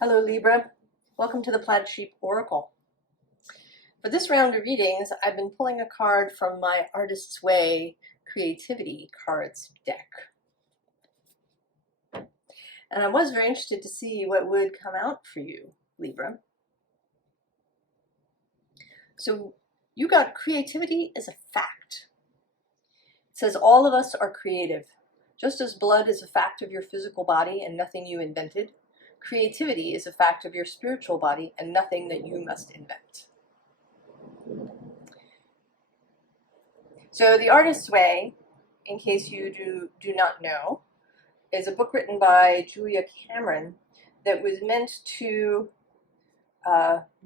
Hello Libra, welcome to the Plaid Sheep Oracle. For this round of readings, I've been pulling a card from my Artist's Way Creativity Cards deck. And I was very interested to see what would come out for you, Libra. So you got creativity as a fact. It says all of us are creative. Just as blood is a fact of your physical body and nothing you invented, creativity is a fact of your spiritual body and nothing that you must invent. So The Artist's Way, in case you do not know, is a book written by Julia Cameron that was meant to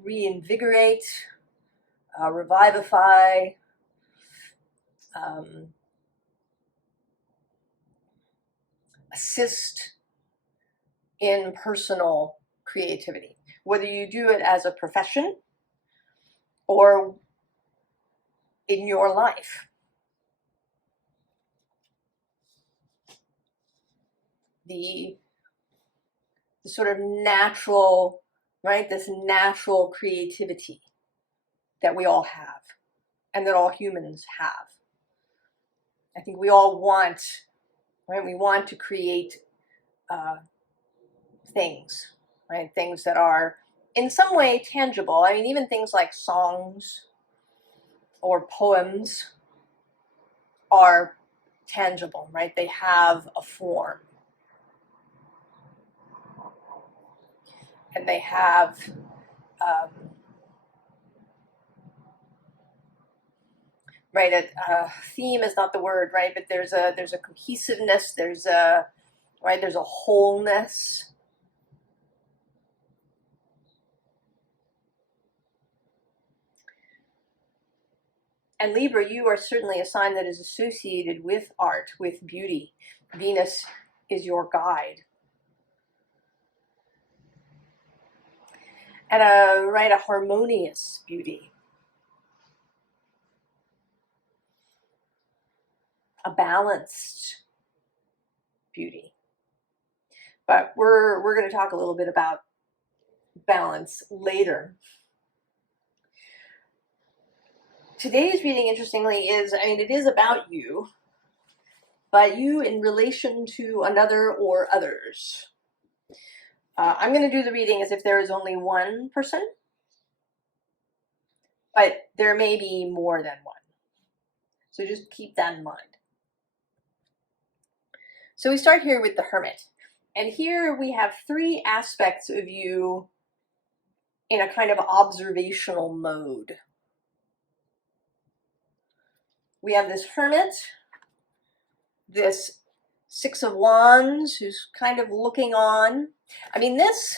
reinvigorate, revivify, assist in personal creativity, whether you do it as a profession or in your life. The sort of natural, right, this natural creativity that we all have and that all humans have. I think we all want, right, we want to create things, right, things that are in some way tangible. I mean, even things like songs or poems are tangible, right? They have a form. And they have right, a theme is not the word, right? But there's a cohesiveness, there's a wholeness. And Libra, you are certainly a sign that is associated with art, with beauty. Venus is your guide. And a harmonious beauty. A balanced beauty. But we're going to talk a little bit about balance later. Today's reading, interestingly, is, I mean, it is about you, but you in relation to another or others. I'm going to do the reading as if there is only one person, but there may be more than one. So just keep that in mind. So we start here with the Hermit. And here we have three aspects of you in a kind of observational mode. We have this Hermit, this Six of Wands, who's kind of looking on. I mean, this,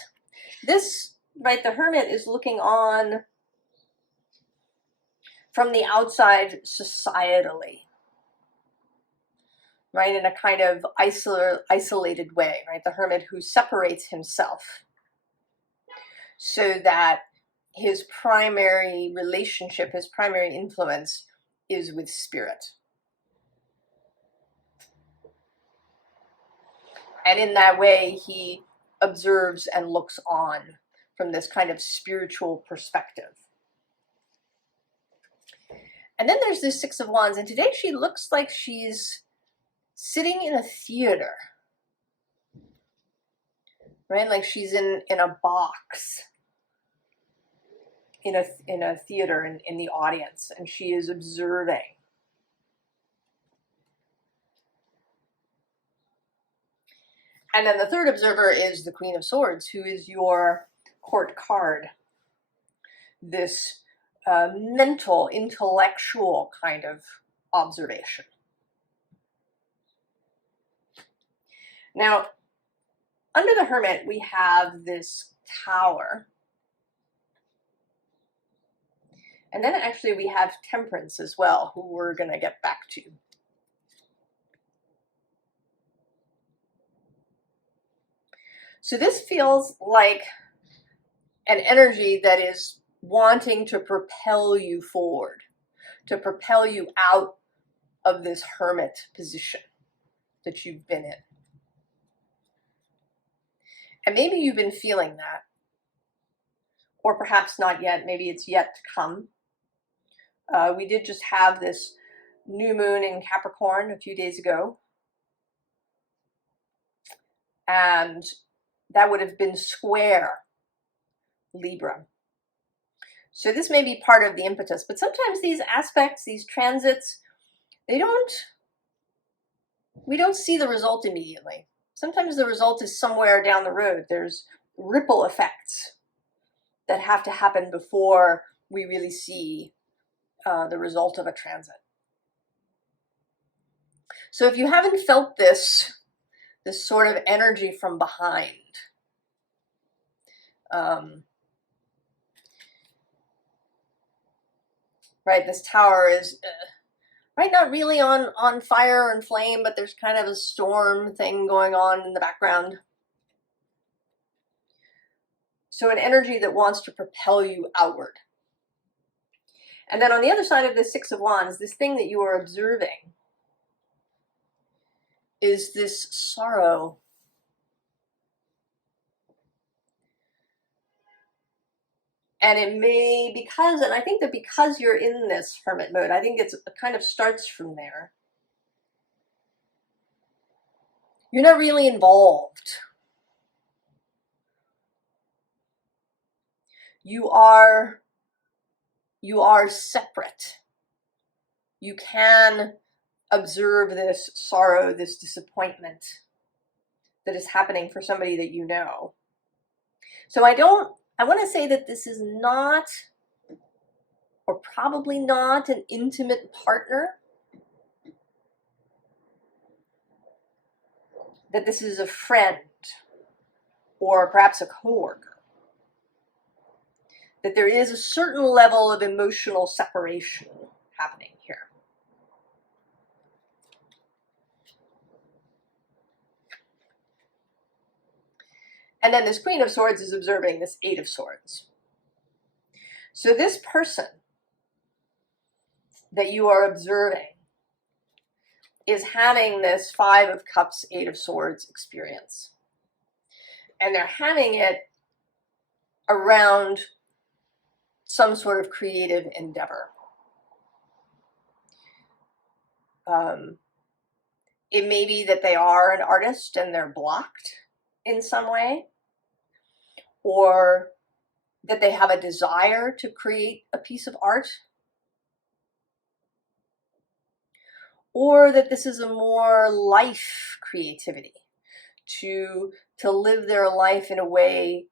right, the Hermit is looking on from the outside societally, right, in a kind of isolated way, right? The Hermit who separates himself so that his primary relationship, his primary influence is with spirit. And in that way, he observes and looks on from this kind of spiritual perspective. And then there's this Six of Wands, and today she looks like she's sitting in a theater, right? Like she's in a box, in a theater, in the audience, and she is observing. And then the third observer is the Queen of Swords, who is your court card. This mental, intellectual kind of observation. Now, under the Hermit, we have this Tower. And then actually we have Temperance as well, who we're going to get back to. So this feels like an energy that is wanting to propel you forward, to propel you out of this Hermit position that you've been in. And maybe you've been feeling that, or perhaps not yet. Maybe it's yet to come. We did just have this new moon in Capricorn a few days ago, and that would have been square Libra. So this may be part of the impetus, but sometimes these aspects, these transits, we don't see the result immediately. Sometimes the result is somewhere down the road. There's ripple effects that have to happen before we really see the result of a transit. So if you haven't felt this sort of energy from behind, right, this tower is right, not really on fire and flame, but there's kind of a storm thing going on in the background. So an energy that wants to propel you outward. And then on the other side of the Six of Wands, this thing that you are observing is this sorrow. And it may, and I think that because you're in this hermit mode, I think it kind of starts from there. You're not really involved. You are separate. You can observe this sorrow, this disappointment that is happening for somebody that you know. So I want to say that this is not, or probably not, an intimate partner. That this is a friend, or perhaps a coworker. That there is a certain level of emotional separation happening here. And then this Queen of Swords is observing this Eight of Swords. So this person that you are observing is having this Five of Cups, Eight of Swords experience. And they're having it around some sort of creative endeavor. It may be that they are an artist and they're blocked in some way, or that they have a desire to create a piece of art, or that this is a more life creativity, to live their life in a way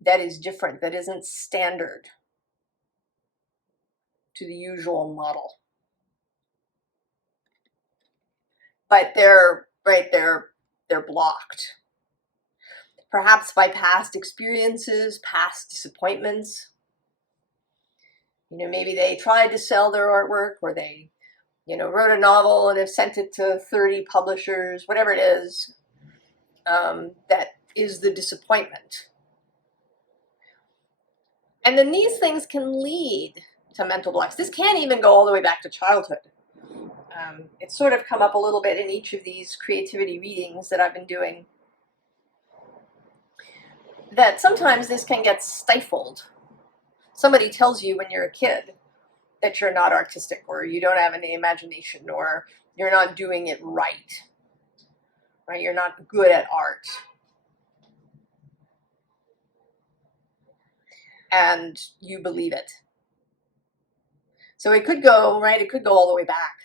that is different, that isn't standard to the usual model. But they're blocked. Perhaps by past experiences, past disappointments. You know, maybe they tried to sell their artwork, or they, wrote a novel and have sent it to 30 publishers, whatever it is, that is the disappointment. And then these things can lead to mental blocks. This can even go all the way back to childhood. It's sort of come up a little bit in each of these creativity readings that I've been doing, that sometimes this can get stifled. Somebody tells you when you're a kid that you're not artistic, or you don't have any imagination, or you're not doing it right? You're not good at art. And you believe it. So it could go, it could go all the way back.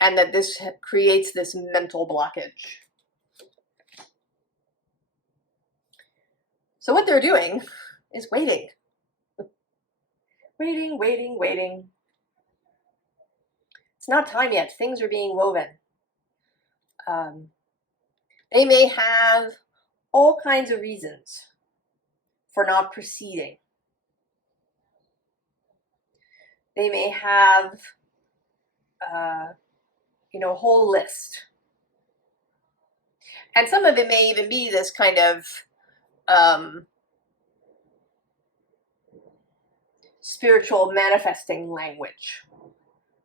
And that this creates this mental blockage. So what they're doing is waiting. Waiting. It's not time yet. Things are being woven. They may have all kinds of reasons for not proceeding. They may have, a whole list. And some of it may even be this kind of spiritual manifesting language,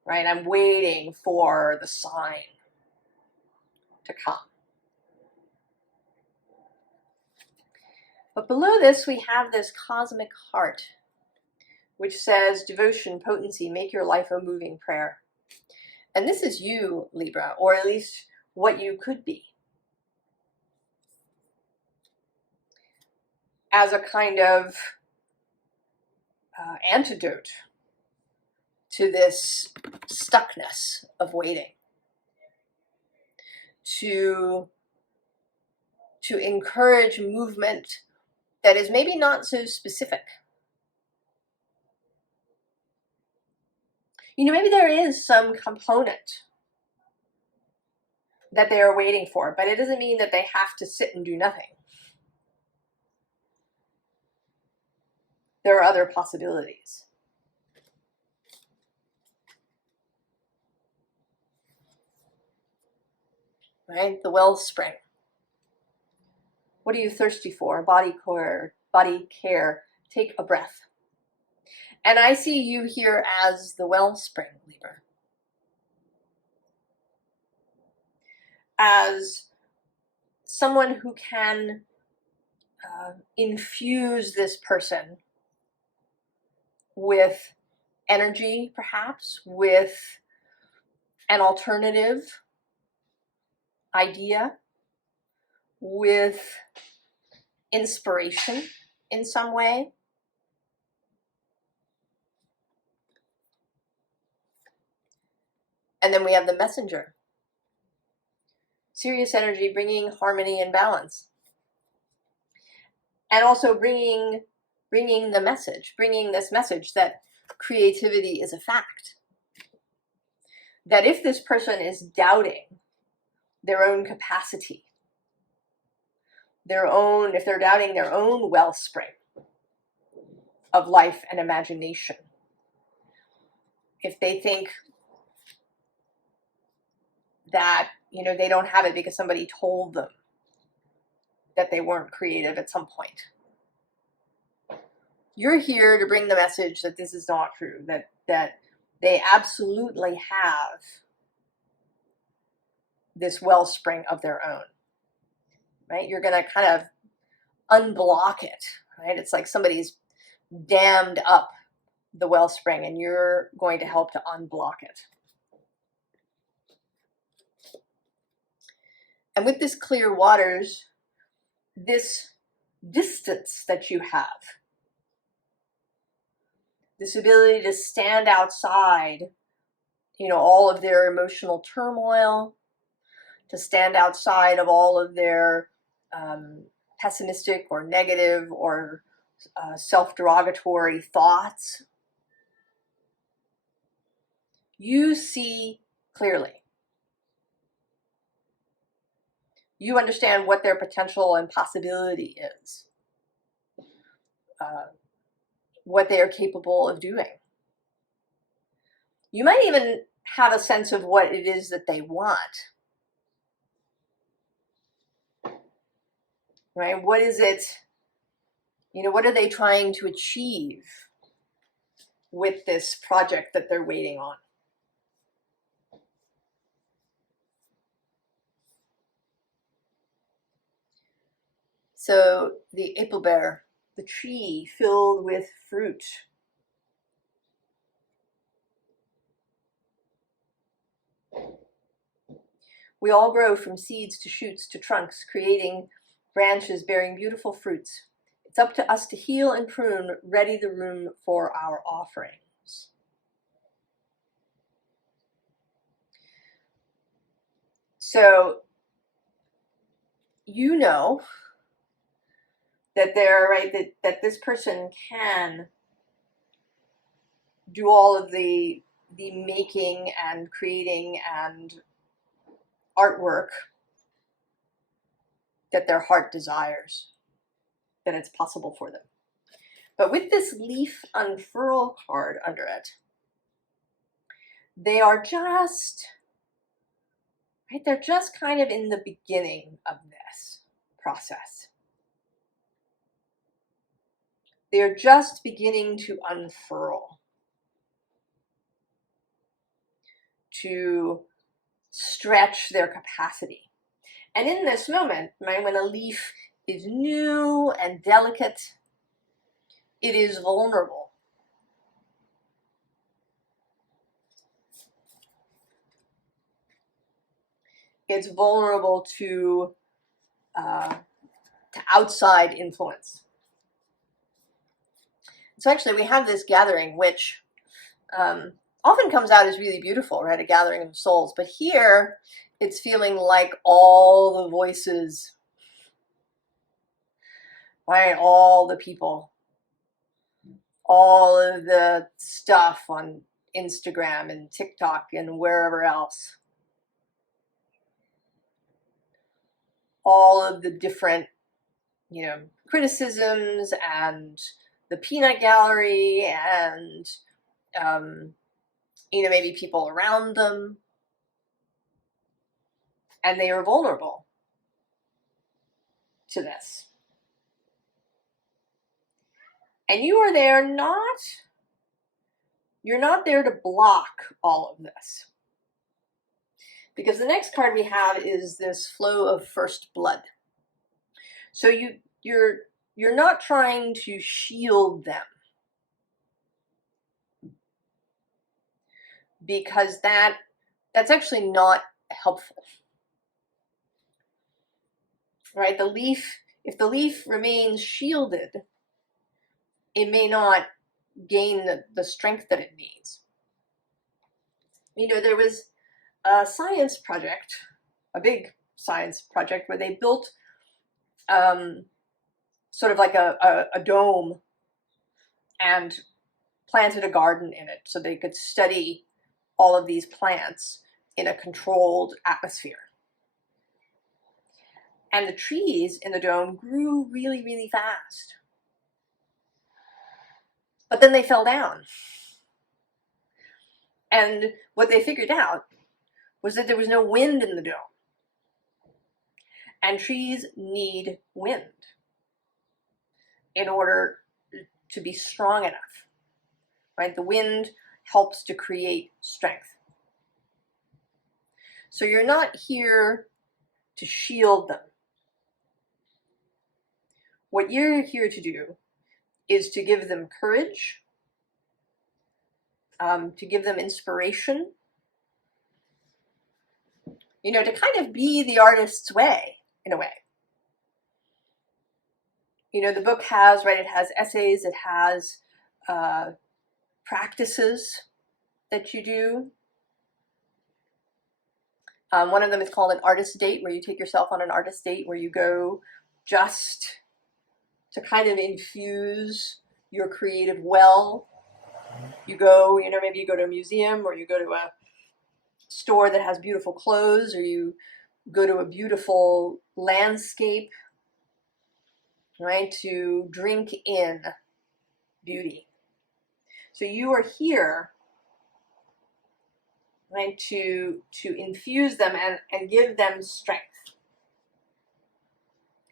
right? I'm waiting for the sign to come. But below this, we have this cosmic heart, which says devotion, potency, make your life a moving prayer. And this is you, Libra, or at least what you could be, as a kind of antidote to this stuckness of waiting, to encourage movement that is maybe not so specific. You know, maybe there is some component that they are waiting for, but it doesn't mean that they have to sit and do nothing. There are other possibilities. Right? The wellspring. What are you thirsty for? Body care. Take a breath. And I see you here as the wellspring, Libra. As someone who can infuse this person with energy, perhaps, with an alternative idea, with inspiration in some way. And then we have the messenger. Serious energy, bringing harmony and balance. And also bringing the message, bringing this message that creativity is a fact. That if this person is doubting their own capacity, if they're doubting their own wellspring of life and imagination, if they think that, you know, they don't have it because somebody told them that they weren't creative at some point, you're here to bring the message that this is not true, that they absolutely have this wellspring of their own, right? You're going to kind of unblock it, right? It's like somebody's dammed up the wellspring and you're going to help to unblock it. And with this clear waters, this distance that you have, this ability to stand outside, you know, all of their emotional turmoil, to stand outside of all of their pessimistic or negative or self-derogatory thoughts, you see clearly. You understand what their potential and possibility is, what they are capable of doing. You might even have a sense of what it is that they want. Right? What is it, you know, what are they trying to achieve with this project that they're waiting on? So the apple bear, the tree filled with fruit. We all grow from seeds to shoots to trunks, creating branches bearing beautiful fruits. It's up to us to heal and prune, ready the room for our offerings. So, you know that that this person can do all of the making and creating and artwork that their heart desires, that it's possible for them. But with this leaf unfurl card under it, they are just, right, they're just kind of in the beginning of this process. They're just beginning to unfurl, to stretch their capacity. And in this moment, right, when a leaf is new and delicate. It is vulnerable. It's vulnerable to outside influence. So actually we have this gathering, which often comes out as really beautiful, right? A gathering of souls. But here it's feeling like all the voices, right? All the people, all of the stuff on Instagram and TikTok and wherever else. All of the different, criticisms and the peanut gallery and, maybe people around them. And they are vulnerable to this. And you are there you're not there to block all of this. Because the next card we have is this flow of first blood. So you're not trying to shield them. Because that's actually not helpful. Right? If the leaf remains shielded, it may not gain the strength that it needs. There was a science project, a big science project, where they built sort of like a dome and planted a garden in it so they could study all of these plants in a controlled atmosphere. And the trees in the dome grew really, really fast. But then they fell down. And what they figured out was that there was no wind in the dome. And trees need wind in order to be strong enough, right? The wind helps to create strength. So you're not here to shield them. What you're here to do is to give them courage, to give them inspiration, to kind of be the artist's way, in a way. The book has, right, it has essays, it has practices that you do. One of them is called an artist date, where you take yourself on an artist date, where you go just to kind of infuse your creative well. You go, maybe you go to a museum, or you go to a store that has beautiful clothes, or you go to a beautiful landscape, right, to drink in beauty. So you are here, right, to infuse them and give them strength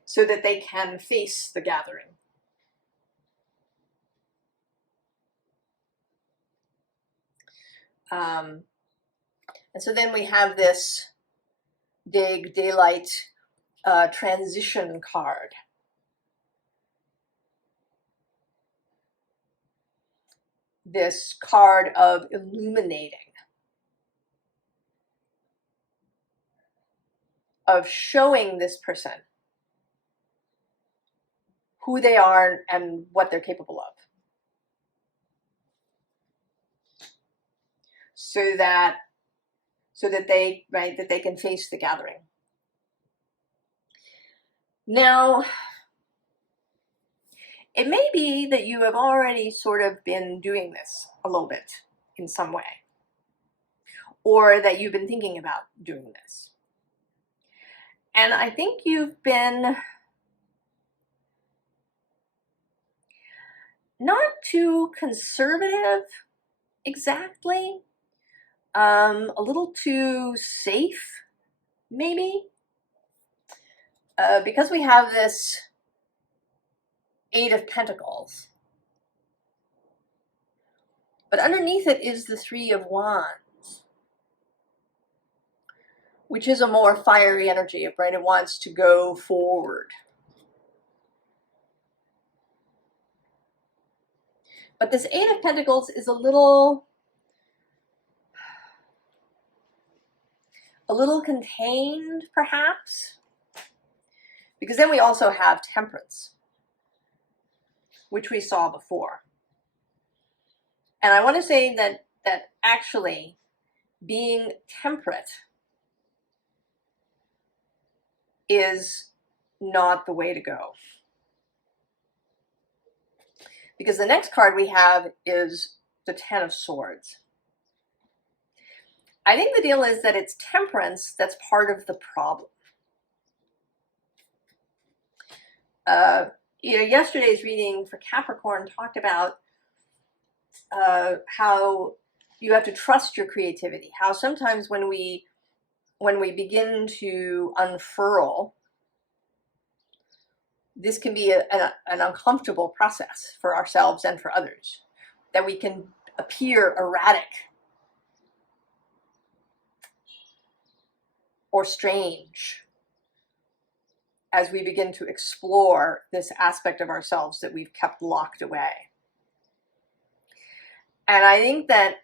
so that they can face the gathering. And so then we have this big daylight transition card. This card of illuminating, of showing this person who they are and what they're capable of. So that they, right, that they can face the gathering. Now, it may be that you have already sort of been doing this a little bit in some way, or that you've been thinking about doing this. And I think you've been not too conservative exactly, a little too safe, maybe, because we have this Eight of Pentacles. But underneath it is the Three of Wands, which is a more fiery energy, right? It wants to go forward. But this Eight of Pentacles is a little contained, perhaps, because then we also have Temperance, which we saw before. And I want to say that actually being temperate is not the way to go. Because the next card we have is the Ten of Swords. I think the deal is that it's temperance that's part of the problem. Yesterday's reading for Capricorn talked about how you have to trust your creativity. How sometimes when we begin to unfurl, this can be an uncomfortable process for ourselves and for others. That we can appear erratic or strange as we begin to explore this aspect of ourselves that we've kept locked away. And I think that,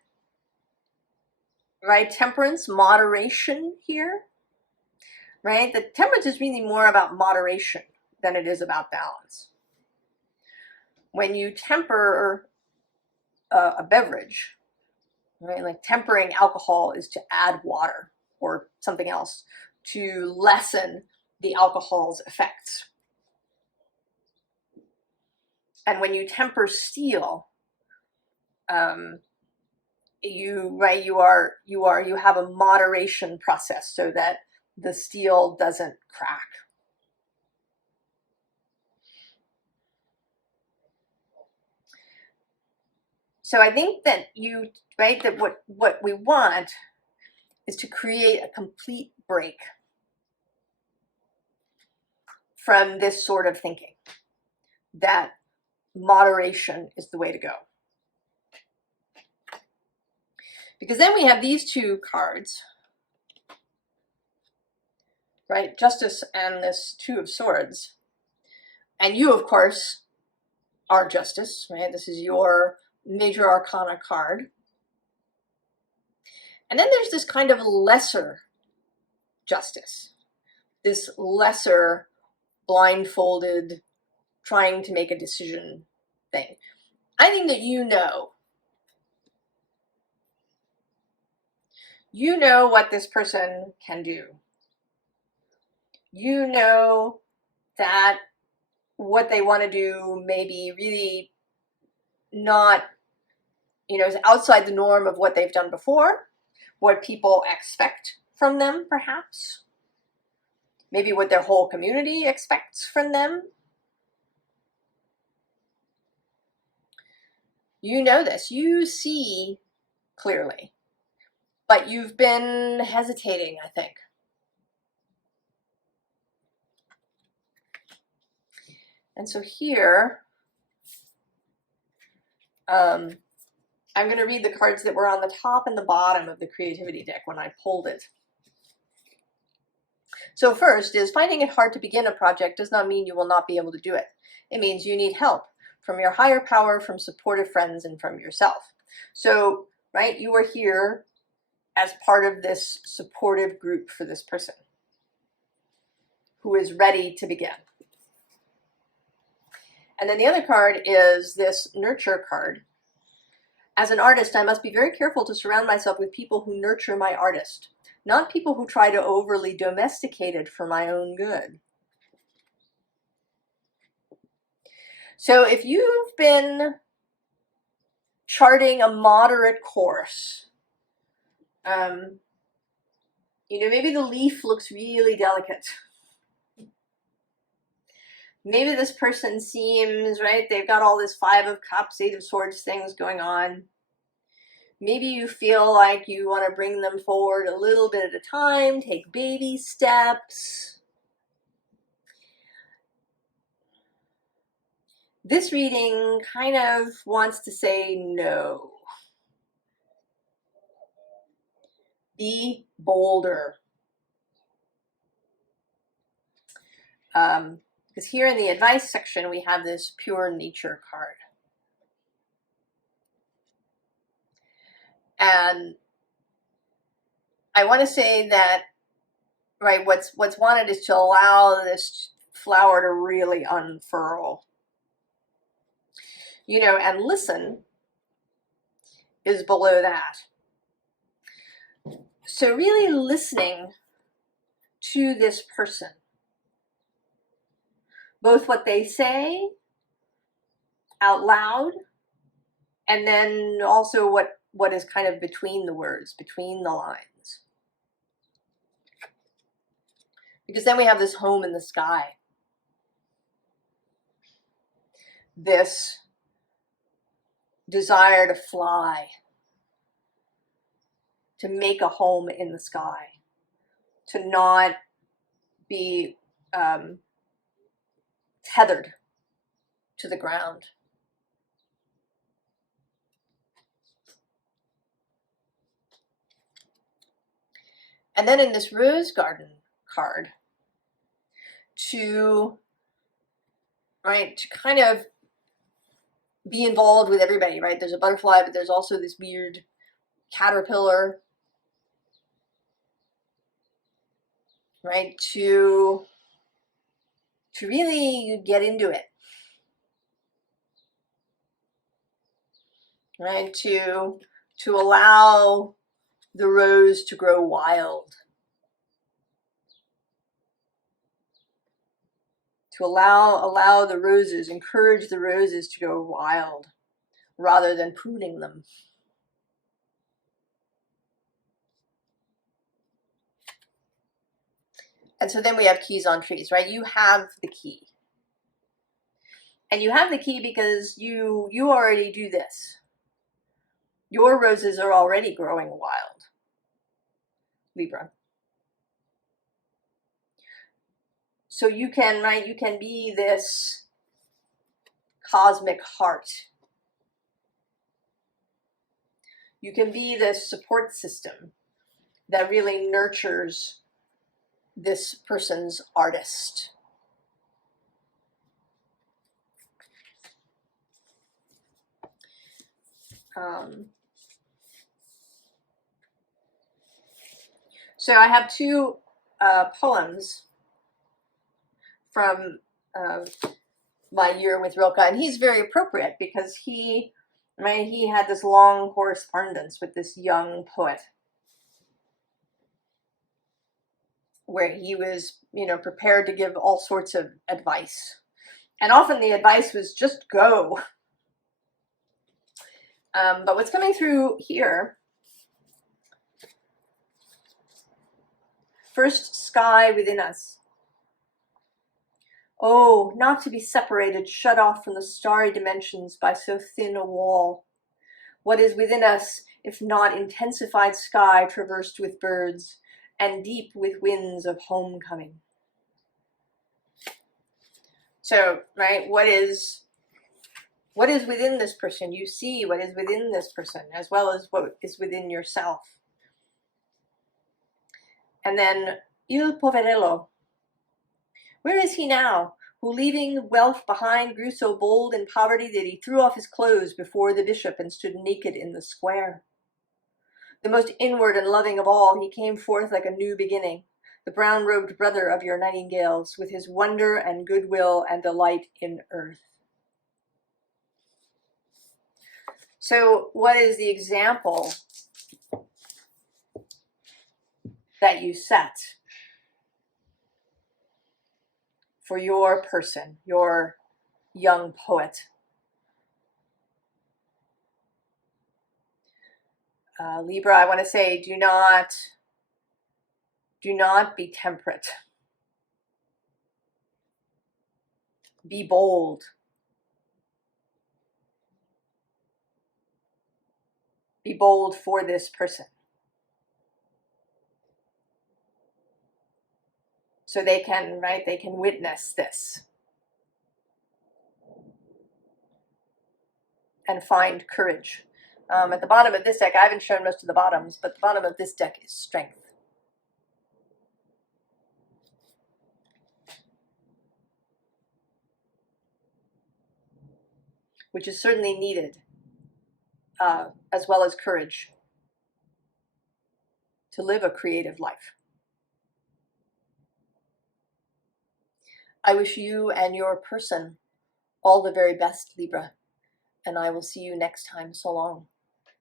right, temperance, moderation here, right? The temperance is really more about moderation than it is about balance. When you temper a beverage, right, like tempering alcohol is to add water or something else to lessen the alcohol's effects. And when you temper steel, you have a moderation process so that the steel doesn't crack. So I think that that what we want is to create a complete break from this sort of thinking, that moderation is the way to go. Because then we have these two cards, right? Justice and this Two of Swords. And you, of course, are Justice, right? This is your major arcana card. And then there's this kind of lesser Justice, this lesser blindfolded, trying to make a decision thing. I think that you know what this person can do. You know that what they want to do may be really not, is outside the norm of what they've done before, what people expect from them, perhaps. Maybe what their whole community expects from them. You know this. You see clearly. But you've been hesitating, I think. And so here, I'm going to read the cards that were on the top and the bottom of the creativity deck when I pulled it. So first is, finding it hard to begin a project does not mean you will not be able to do it. It means you need help from your higher power, from supportive friends, and from yourself. So, right, you are here as part of this supportive group for this person who is ready to begin. And then the other card is this Nurture card. As an artist, I must be very careful to surround myself with people who nurture my artist, not people who try to overly domesticate it for my own good. So if you've been charting a moderate course, maybe the leaf looks really delicate. Maybe this person seems, right, they've got all this Five of Cups, Eight of Swords things going on. Maybe you feel like you want to bring them forward a little bit at a time, take baby steps. This reading kind of wants to say no. Be bolder. Because here in the advice section, we have this Pure Nature card. And I want to say that, right, what's wanted is to allow this flower to really unfurl, you know, and listen is below that. So really listening to this person, both what they say out loud, and then also what is kind of between the words, between the lines. Because then we have this home in the sky, this desire to fly, to make a home in the sky, to not be tethered to the ground. And then in this rose garden card, to kind of be involved with everybody, right? There's a butterfly, but there's also this weird caterpillar, right? To really get into it, right? To allow the rose to grow wild, to allow the roses, encourage the roses to go wild rather than pruning them. And so then we have keys on trees, right? You have the key. And you have the key because you already do this. Your roses are already growing wild, Libra. So you can, right, you can be this cosmic heart. You can be this support system that really nurtures this person's artist. So I have two poems from my year with Rilke, and he's very appropriate because he had this long correspondence with this young poet where he was, you know, prepared to give all sorts of advice. And often the advice was just go. But what's coming through here, first sky within us. Oh, not to be separated, shut off from the starry dimensions by so thin a wall. What is within us, if not intensified sky traversed with birds, and deep with winds of homecoming? So, right, what is within this person? You see what is within this person, as well as what is within yourself. And then, il poverello. Where is he now, who leaving wealth behind grew so bold in poverty that he threw off his clothes before the bishop and stood naked in the square? The most inward and loving of all, he came forth like a new beginning, the brown-robed brother of your nightingales, with his wonder and goodwill and delight in earth. So what is the example that you set for your person, your young poet? Libra, I want to say, do not be temperate. Be bold. Be bold for this person. So they can, right, they can witness this and find courage. At the bottom of this deck, I haven't shown most of the bottoms, but the bottom of this deck is strength. Which is certainly needed, as well as courage. to live a creative life. I wish you and your person all the very best, Libra, and I will see you next time. So long.